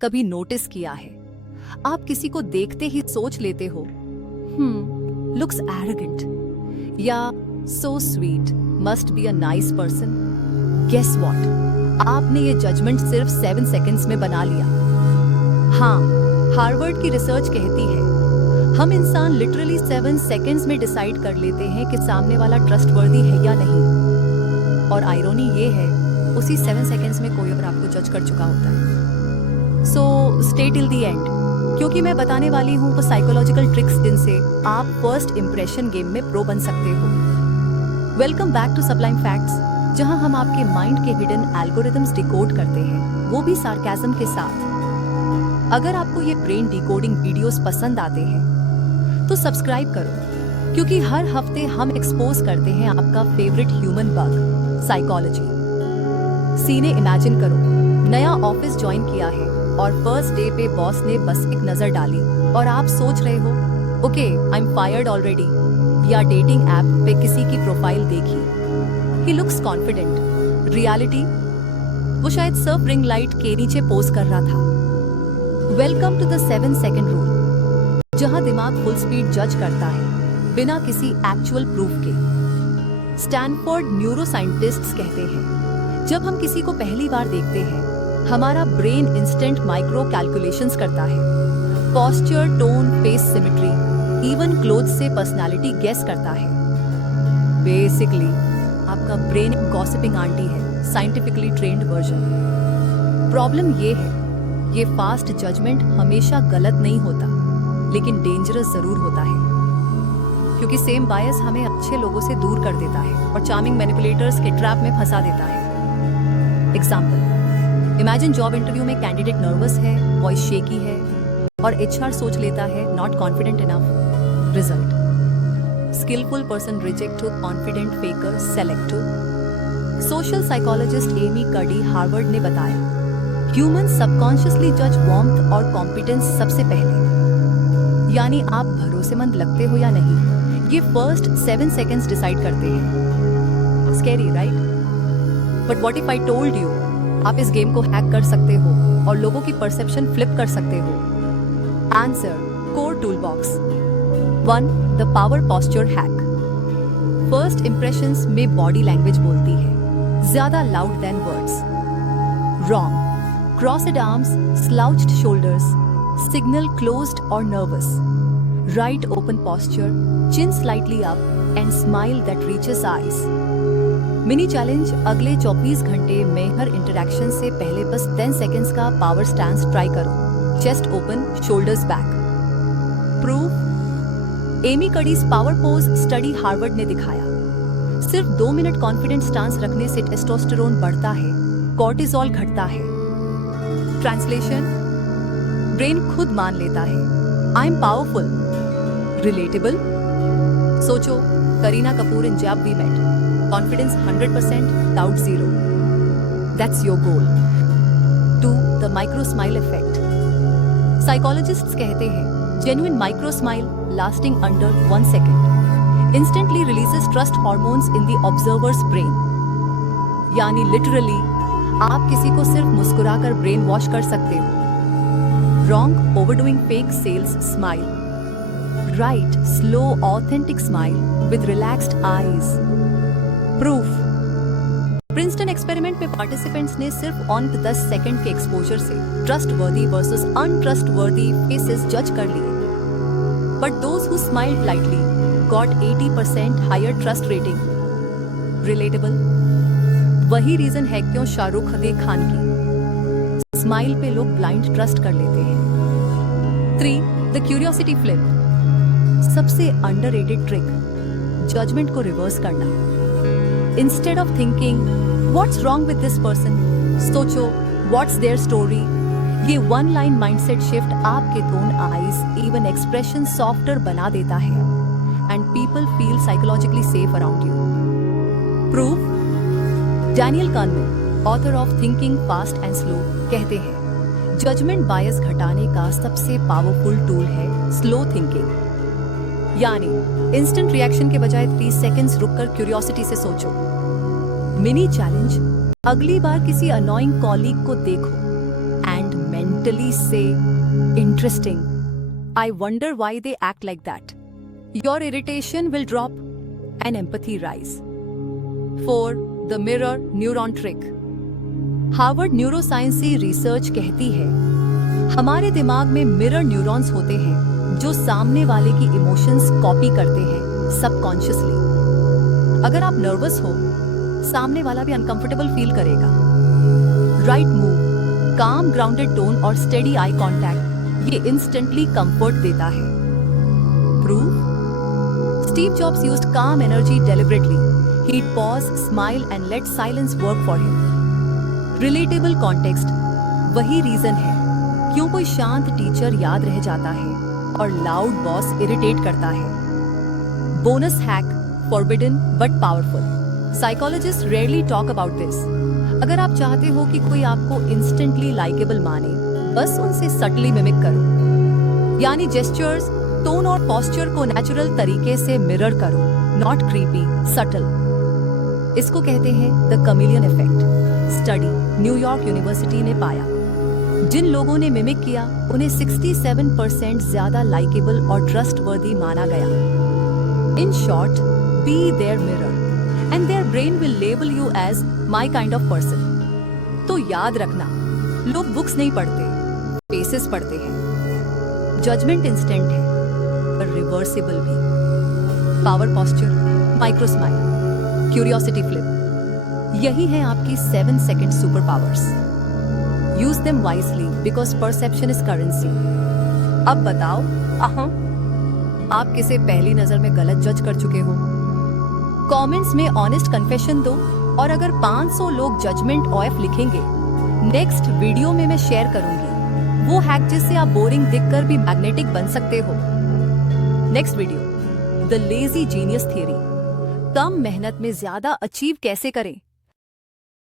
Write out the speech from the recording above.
कभी नोटिस किया है आप किसी को देखते ही सोच लेते हो लुक्स एरोगेंट या so sweet, must be a nice person. Guess what, आपने ये जजमेंट सिर्फ 7 सेकंड्स में बना लिया। हाँ, हार्वर्ड की रिसर्च कहती है हम इंसान लिटरली 7 सेकंड्स में डिसाइड कर लेते हैं कि सामने वाला ट्रस्टवर्दी है या नहीं। और आयरनी ये है, उसी 7 सेकंड्स में कोई और आपको जज कर चुका होता है। So stay till the end, क्योंकि मैं बताने वाली हूँ वो साइकोलॉजिकल ट्रिक्स जिनसे आप फर्स्ट इंप्रेशन गेम में प्रो बन सकते हो। Welcome back to Sublime Facts, जहां हम आपके माइंड के हिडन एल्गोरिथम्स डिकोड करते हैं, वो भी सार्केज्म के साथ। अगर आपको ये ब्रेन डिकोडिंग वीडियोस पसंद आते हैं तो सब्सक्राइब करो, क्योंकि हर हफ्ते हम एक्सपोज करते हैं आपका फेवरेट ह्यूमन बग, साइकोलॉजी। सीने इमेजिन करो, नया ऑफिस ज्वाइन किया है और फर्स्ट डे पे बॉस ने बस एक नजर डाली और आप सोच रहे हो okay I am fired already. या डेटिंग ऐप पे किसी की प्रोफाइल देखी, ही लुक्स कॉन्फिडेंट, रियलिटी वो शायद सर्फ रिंग लाइट के नीचे पोज कर रहा था। Welcome to the 7 second rule, जहां दिमाग फुल स्पीड जज करता है बिना किसी एक्चुअल प्रूफ के। स्टैनफोर्ड न्यूरोसाइंटिस्ट्स कहते हैं जब हम किसी को पहली बार देखते हैं हमारा ब्रेन इंस्टेंट माइक्रो कैलकुलेशंस करता है। Posture, tone, face symmetry, even cloth से पर्सनालिटी गेस करता है। बेसिकली आपका ब्रेन एक गॉसिपिंग आंटी है, साइंटिफिकली ट्रेन्ड वर्जन। प्रॉब्लम ये है, ये फास्ट जजमेंट हमेशा गलत नहीं होता, लेकिन डेंजरस जरूर होता है, क्योंकि सेम बायस हमें अच्छे लोगों से दूर कर देता है और चार्मिंग मैनिपुलेटर्स के ट्रैप में फंसा देता है। एग्जाम्पल, इमेजिन जॉब इंटरव्यू में कैंडिडेट नर्वस है, वॉइस शेकी है और एचआर सोच लेता है not confident enough. Result, skilful person reject too, confident faker select too. Social psychologist Amy Cuddy Harvard ने बताया ह्यूमन सबकॉन्शियसली जज वार्मथ और कॉम्पिटेंस सबसे पहले, यानी आप भरोसेमंद लगते हो या नहीं ये फर्स्ट 7 सेकंड्स डिसाइड करते हैं। Scary right? But what if I told you आप इस गेम को हैक कर सकते हो और लोगों की परसेप्शन फ्लिप कर सकते हो। Answer, core toolbox. 1. The power posture hack. First impressions में बॉडी लैंग्वेज बोलती है, ज्यादा loud than words. Wrong. Crossed arms, slouched shoulders signal closed और nervous. Right open posture, chin slightly up and smile that reaches eyes. Mini challenge, अगले 24 घंटे में हर interaction से पहले बस 10 सेकंड्स का पावर स्टैंस ट्राई करो। Chest open, shoulders back. Proof, Amy Cuddy's power pose study Harvard ने दिखाया सिर्फ 2 मिनट कॉन्फिडेंट स्टांस रखने से टेस्टोस्टेरोन बढ़ता है, कॉर्टिसोल घटता है। ट्रांसलेशन, ब्रेन खुद मान लेता है आई एम पावरफुल। रिलेटेबल, सोचो करीना कपूर इन जब we met, confidence 100%, doubt 0. That's your goal. 2. The micro smile effect. Psychologists कहते हैं genuine micro smile lasting under 1 second instantly releases trust hormones in the observer's brain. यानी literally आप किसी को सिर्फ मुस्कुराकर ब्रेन वॉश कर सकते हो। Wrong, overdoing fake sales smile. Right, slow authentic smile with relaxed eyes. Proof, Princeton experiment में पार्टिसिपेंट्स ने सिर्फ ऑन 10 सेकंड के एक्सपोजर से ट्रस्टवर्दी वर्सेस अनट्रस्टवर्दी फेसेस जज कर लिए, but those who smiled lightly got 80% higher trust rating. Relatable, वही reason है क्यों शाहरुख खान की स्माइल पे लोग ब्लाइंड ट्रस्ट कर लेते हैं। 3. The curiosity flip. सबसे अंडररेटेड ट्रिक, जजमेंट को रिवर्स करना। Instead of thinking, what's wrong with this person? सोचो, what's their story? ये one line mindset shift आपके tone, eyes, even expression softer बना देता है, and people feel psychologically safe around you. Proof, Daniel Kahneman, author of Thinking Fast and Slow, कहते हैं judgment bias घटाने का सबसे powerful tool है slow thinking। यानी इंस्टेंट रिएक्शन के बजाय 30 सेकंड्स रुककर क्यूरियोसिटी से सोचो। मिनी चैलेंज, अगली बार किसी अनोइंग कॉलीग को देखो and subtly say, interesting. I wonder why they act like that. Your irritation will drop and empathy rise. 4. The mirror neuron trick. Harvard neuroscience की रिसर्च कहती है हमारे दिमाग में मिरर न्यूरॉन्स होते हैं जो सामने वाले की इमोशंस कॉपी करते हैं सबकॉन्शियसली। अगर आप नर्वस हो, सामने वाला भी अनकंफर्टेबल फील करेगा। राइट मूव, काम ग्राउंडेड टोन और स्टेडी आई कांटेक्ट ये इंस्टेंटली कंफर्ट देता है। Proof, Steve jobs used calm energy deliberately. He'd pause, smile and let silence work for him. Relatable context, वही रीजन है क्यों कोई शांत टीचर याद रह जाता है और लाउड बॉस इरिटेट करता है। Bonus hack, forbidden but powerful. Psychologists rarely talk about this. अगर आप चाहते हो कि कोई आपको इंस्टेंटली लाइकेबल माने, बस उनसे सटली मिमिक करो, यानी जेस्चर्स, टोन और पोस्चर को नेचुरल तरीके से मिरर करो, नॉट क्रीपी, सटल। इसको कहते हैं the chameleon effect. Study New York university ने पाया जिन लोगों ने मिमिक किया उन्हें 67% ज्यादा लाइकेबल और ट्रस्टवर्दी माना गया। In short, be their mirror and their brain will label you as my kind of person. तो याद रखना, लोग बुक्स नहीं पढ़ते, फेसेस पढ़ते हैं। जजमेंट इंस्टेंट है पर रिवर्सिबल भी। Power posture, micro smile, curiosity flip, यही है आपकी 7 second super powers. Use them wisely because perception is currency. अब बताओ, आप किसे पहली नजर में गलत जज कर चुके हो? कमेंट्स में ऑनेस्ट कन्फेशन दो और अगर 500 लोग जजमेंट ऑफ लिखेंगे, नेक्स्ट वीडियो में मैं शेयर करूंगी वो हैक जिससे आप बोरिंग दिखकर भी मैग्नेटिक बन सकते हो। Next video, the lazy genius theory. कम मेहनत में ज्यादा अचीव कैसे करें।